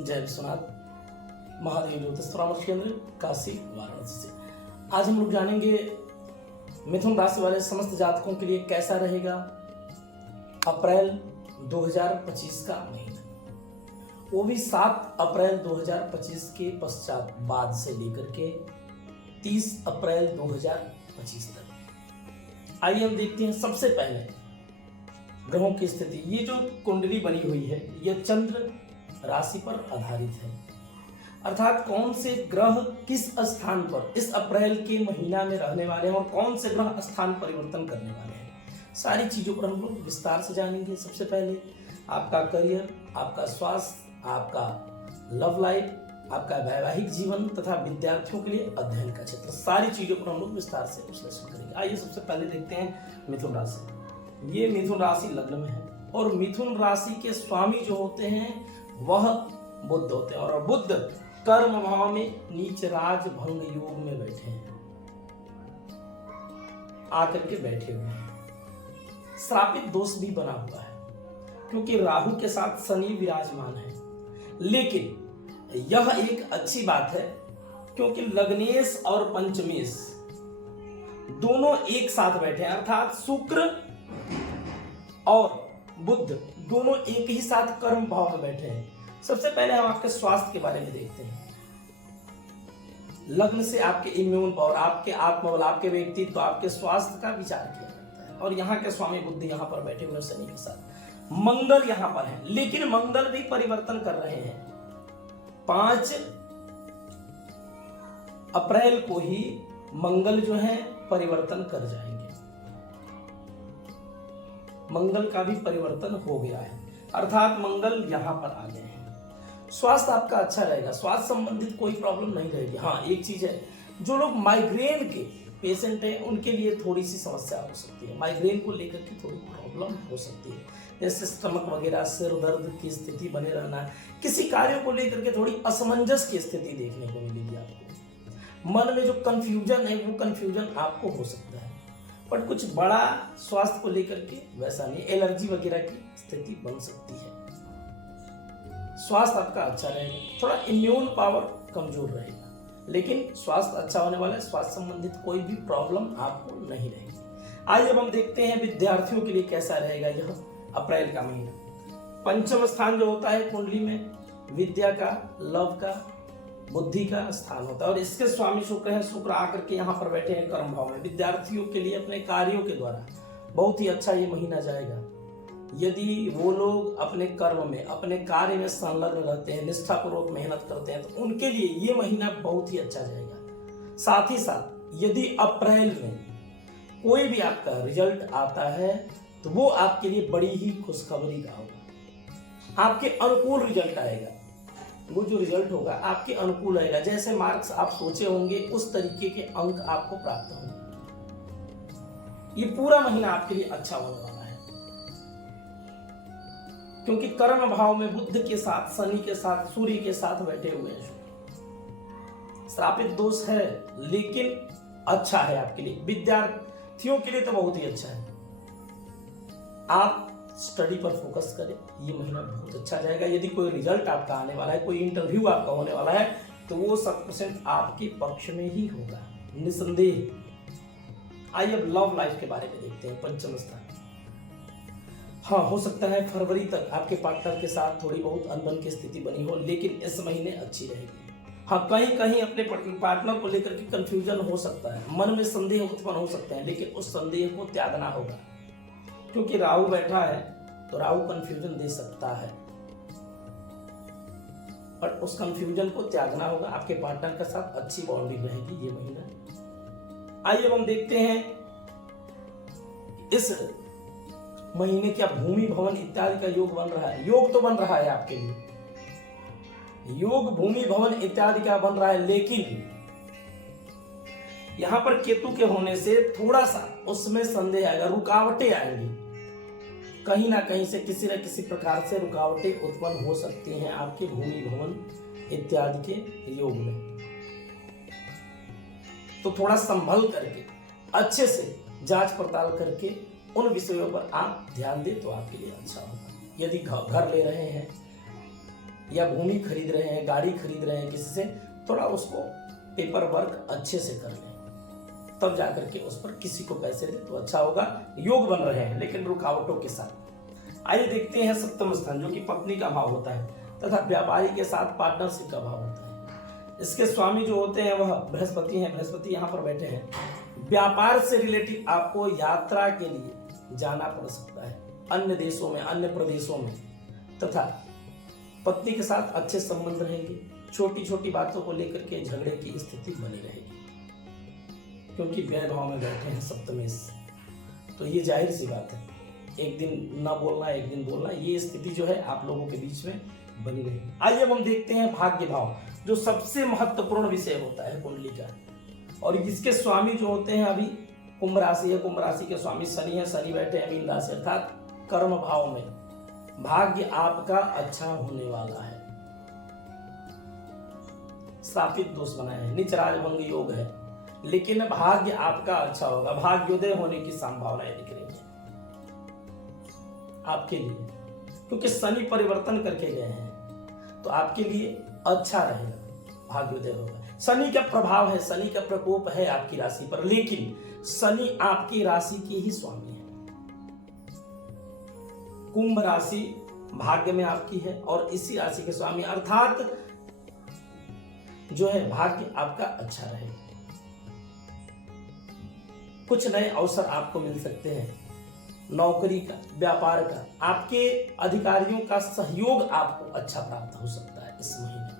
जय विश्वनाथ महादेव ज्योतिष परामर्श केंद्र काशी वाराणसी से आज हम लोग जानेंगे मिथुन राशि वाले समस्त जातकों के लिए कैसा रहेगा अप्रैल 2025 का महीना, वो भी 7 अप्रैल 2025 के पश्चात बाद से लेकर के 30 अप्रैल 2025 तक। आइए हम देखते हैं सबसे पहले ग्रहों की स्थिति। ये जो कुंडली बनी हुई है यह चंद्र राशि पर आधारित है, अर्थात कौन से ग्रह किस स्थान पर इस अप्रैल के महीना में रहने वाले हैं और कौन से ग्रह स्थान परिवर्तन करने वाले हैं, सारी चीजों पर हम लोग विस्तार से जानेंगे। सबसे पहले आपका करियर, आपका स्वास्थ्य, आपका लव लाइफ, आपका वैवाहिक जीवन तथा विद्यार्थियों के लिए अध्ययन का क्षेत्र, सारी चीजों पर हम लोग विस्तार से विश्लेषण करेंगे। आइए सबसे पहले देखते हैं मिथुन राशि। ये मिथुन राशि लग्न में है और मिथुन राशि के स्वामी जो होते हैं वह बुध होते हैं और बुध कर्म भाव में नीच राज भंग योग में बैठे हैं, आकर के बैठे हुए हैं। श्रापित दोष भी बना हुआ है क्योंकि राहु के साथ शनि विराजमान है, लेकिन यह एक अच्छी बात है क्योंकि लग्नेश और पंचमेश दोनों एक साथ बैठे हैं, अर्थात शुक्र और बुध दोनों एक ही साथ कर्म भाव में बैठे हैं। सबसे पहले हम आपके स्वास्थ्य के बारे में देखते हैं। लग्न से आपके इम्यून पावर, आपके आत्मबल, आपके व्यक्तित्व, आपके स्वास्थ्य का विचार किया जाता है और यहाँ के स्वामी बुध यहाँ पर बैठे हुए शनि के साथ। मंगल यहाँ पर है, लेकिन मंगल भी परिवर्तन कर रहे हैं। 5 अप्रैल को ही मंगल जो है परिवर्तन कर जाएंगे। मंगल का भी परिवर्तन हो गया है, अर्थात मंगल यहां पर आ गए हैं। स्वास्थ्य आपका अच्छा रहेगा, स्वास्थ्य संबंधित कोई प्रॉब्लम नहीं रहेगी। हाँ, एक चीज है, जो लोग माइग्रेन के पेशेंट हैं उनके लिए थोड़ी सी समस्या हो सकती है, माइग्रेन को लेकर के थोड़ी प्रॉब्लम हो सकती है, जैसे स्टमक वगैरह, सिर दर्द की स्थिति बने रहना, किसी कार्य को लेकर के थोड़ी असमंजस की स्थिति देखने को मिलेगी आपको। मन में जो कंफ्यूजन है वो कंफ्यूजन आपको हो सकता है, पर कुछ बड़ा स्वास्थ्य को लेकर के वैसा नहीं, एलर्जी वगैरह की स्थिति बन सकती है। स्वास्थ्य आपका अच्छा रहेगा, थोड़ा इम्यून पावर कमजोर रहेगा, लेकिन स्वास्थ्य अच्छा होने वाला है। स्वास्थ्य संबंधित कोई भी प्रॉब्लम आपको नहीं रहेगी। आइए अब हम देखते हैं विद्यार्थियों के लिए कैसा रहेगा यह अप्रैल का महीना। पंचम स्थान जो होता है कुंडली में विद्या का, लव का, बुद्धि का स्थान होता है और इसके स्वामी शुक्र है। शुक्र आकर के यहाँ पर बैठे हैं कर्म भाव में। विद्यार्थियों के लिए अपने कार्यों के द्वारा बहुत ही अच्छा ये महीना जाएगा। यदि वो लोग अपने कर्म में, अपने कार्य में संलग्न रहते हैं, निष्ठापूर्वक मेहनत करते हैं, तो उनके लिए ये महीना बहुत ही अच्छा जाएगा। साथ ही साथ यदि अप्रैल में कोई भी आपका रिजल्ट आता है तो वो आपके लिए बड़ी ही खुशखबरी का होगा, आपके अनुकूल रिजल्ट आएगा। वो जो रिजल्ट होगा आपके अनुकूल आएगा, जैसे मार्क्स आप सोचे होंगे उस तरीके के अंक आपको प्राप्त होंगे। ये पूरा महीना आपके लिए अच्छा होने वाला है क्योंकि कर्म भाव में बुध के साथ, शनि के साथ, सूर्य के साथ बैठे हुए हैं। श्रापित दोष है लेकिन अच्छा है आपके लिए। विद्यार्थियों के लिए तो बहुत ही अच्छा है। आप स्टडी पर फोकस करें, ये महीना बहुत अच्छा जाएगा। यदि कोई रिजल्ट आपका आने वाला है, कोई इंटरव्यू आपका होने वाला है, तो वो 100% आपके पक्ष में ही होगा, निसंदेह। आइए अब लव लाइफ के बारे में देखते हैं। पंचम स्थान, हाँ, हो सकता है फरवरी तक आपके पार्टनर के साथ थोड़ी बहुत अनबन की स्थिति बनी हो, लेकिन इस महीने अच्छी रहेगी। हाँ, कहीं कहीं अपने पार्टनर को लेकर के कंफ्यूजन हो सकता है, मन में संदेह उत्पन्न हो सकते हैं, लेकिन उस संदेह को त्यागना होगा क्योंकि राहु बैठा है तो राहु कंफ्यूजन दे सकता है, पर उस कंफ्यूजन को त्यागना होगा। आपके पार्टनर के साथ अच्छी बॉन्डिंग रहेगी ये महीना। आइए अब हम देखते हैं इस महीने क्या भूमि भवन इत्यादि का योग बन रहा है। योग तो बन रहा है आपके लिए, योग भूमि भवन इत्यादि का बन रहा है, लेकिन यहां पर केतु के होने से थोड़ा सा उसमें संदेह आएगा, रुकावटें आएंगी, कहीं ना कहीं से किसी न किसी प्रकार से रुकावटें उत्पन्न हो सकती हैं आपके भूमि भवन इत्यादि के योग में। तो थोड़ा संभल करके, अच्छे से जांच पड़ताल करके उन विषयों पर आप ध्यान दें तो आपके लिए अच्छा होगा। यदि घर ले रहे हैं या भूमि खरीद रहे हैं, गाड़ी खरीद रहे हैं किसी से, थोड़ा उसको पेपर वर्क अच्छे से कर लें, तब जाकर के उस पर किसी को पैसे दे तो अच्छा होगा। योग बन रहे हैं लेकिन रुकावटों के साथ। आइए देखते हैं सप्तम स्थान, जो कि पत्नी का भाव होता है तथा व्यापारी के साथ पार्टनरशिप का भाव होता है। इसके स्वामी जो होते हैं वह बृहस्पति हैं। बृहस्पति यहाँ पर बैठे हैं। व्यापार से रिलेटिव आपको यात्रा के लिए जाना पड़ सकता है, अन्य देशों में, अन्य प्रदेशों में, तथा पत्नी के साथ अच्छे संबंध रहेंगे। छोटी छोटी बातों को लेकर के झगड़े की स्थिति बनी रहेगी, क्योंकि व्यय भाव में बैठे हैं सप्तमेश, तो ये जाहिर सी बात है, एक दिन ना बोलना, एक दिन बोलना, ये स्थिति जो है आप लोगों के बीच में बनी रहेगी। आइए अब हम देखते हैं भाग्य भाव, जो सबसे महत्वपूर्ण विषय होता है कुंडली का, और इसके स्वामी जो होते हैं, अभी कुंभ राशि है, कुंभ राशि के स्वामी शनि है, शनि बैठे हैं मीन राशि अर्थात कर्म भाव में। भाग्य आपका अच्छा होने वाला है, स्थापित दोष बनाए हैं, नीच राजभंग योग है, लेकिन भाग्य आपका अच्छा होगा। भाग्योदय होने की संभावनाएं दिख रही है आपके लिए, क्योंकि शनि परिवर्तन करके गए हैं, तो आपके लिए अच्छा रहेगा, भाग्योदय होगा। शनि का प्रभाव है, शनि का प्रकोप है आपकी राशि पर, लेकिन शनि आपकी राशि के ही स्वामी है। कुंभ राशि भाग्य में आपकी है और इसी राशि के स्वामी, अर्थात जो है भाग्य आपका अच्छा रहेगा। कुछ नए अवसर आपको मिल सकते हैं, नौकरी का, व्यापार का, आपके अधिकारियों का सहयोग आपको अच्छा प्राप्त हो सकता है इस महीने।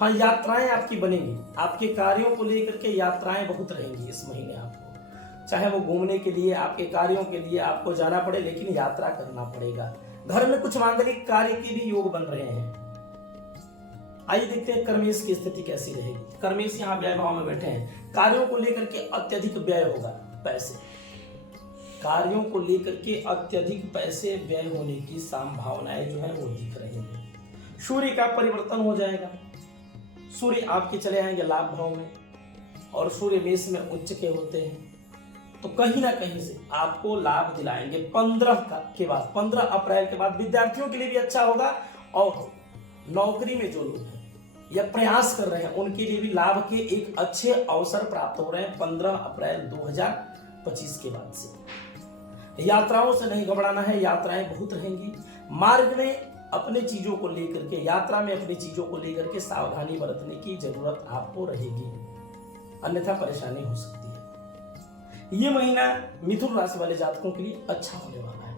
हाँ, यात्राएं आपकी बनेंगी, आपके कार्यों को लेकर के यात्राएं बहुत रहेंगी इस महीने आपको, चाहे वो घूमने के लिए, आपके कार्यों के लिए आपको जाना पड़े, लेकिन यात्रा करना पड़ेगा। घर में कुछ मांगलिक कार्य के भी योग बन रहे हैं। आइए देखते हैं कर्मेश की स्थिति कैसी रहेगी। कर्मेश यहाँ व्यय भाव में बैठे हैं, कार्यों को लेकर के अत्यधिक व्यय होगा, पैसे, कार्यों को लेकर के अत्यधिक पैसे व्यय होने की संभावनाएं जो है वो दिख रही हैं। सूर्य का परिवर्तन हो जाएगा, सूर्य आपके चले आएंगे लाभ भाव में, और सूर्य मेष में उच्च के होते हैं, तो कहीं ना कहीं से आपको लाभ दिलाएंगे। 15 अप्रैल के बाद विद्यार्थियों के लिए भी अच्छा होगा, और नौकरी में जो लोग हैं या प्रयास कर रहे हैं उनके लिए भी लाभ के एक अच्छे अवसर प्राप्त हो रहे हैं 15 अप्रैल 2025 के बाद से। यात्राओं से नहीं घबराना है, यात्राएं बहुत रहेंगी। मार्ग में अपने चीजों को लेकर के, यात्रा में अपनी चीजों को लेकर के सावधानी बरतने की जरूरत आपको रहेगी, अन्यथा परेशानी हो सकती है। ये महीना मिथुन राशि वाले जातकों के लिए अच्छा होने वाला है।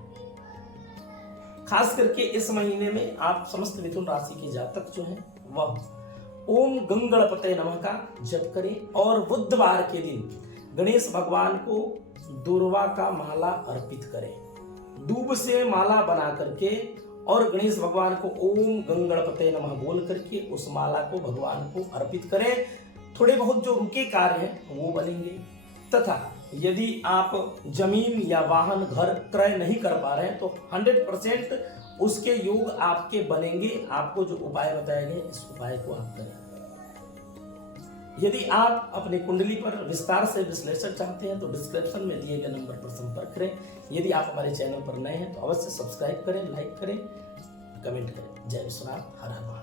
खास करके इस महीने में आप समस्त मिथुन राशि के जातक जो हैं वह ओम गंगणपते नमः का जप करें, और बुधवार के दिन गणेश भगवान को दूर्वा का माला अर्पित करें। दूब से माला बना करके और गणेश भगवान को ओम गंगणपते नमः बोल करके उस माला को भगवान को अर्पित करें। थोड़े बहुत जो रुके कार्य हैं वो बनेंगे, तथा यदि आप जमीन या वाहन, घर क्रय नहीं कर पा रहे हैं तो 100% उसके योग आपके बनेंगे। आपको जो उपाय बताए गए इस उपाय को आप करें। यदि आप अपने कुंडली पर विस्तार से विश्लेषण चाहते हैं तो डिस्क्रिप्शन में दिए गए नंबर पर संपर्क करें। यदि आप हमारे चैनल पर नए हैं तो अवश्य सब्सक्राइब करें, लाइक करें, कमेंट करें। जय विश्वनाथ, हर हर महादेव।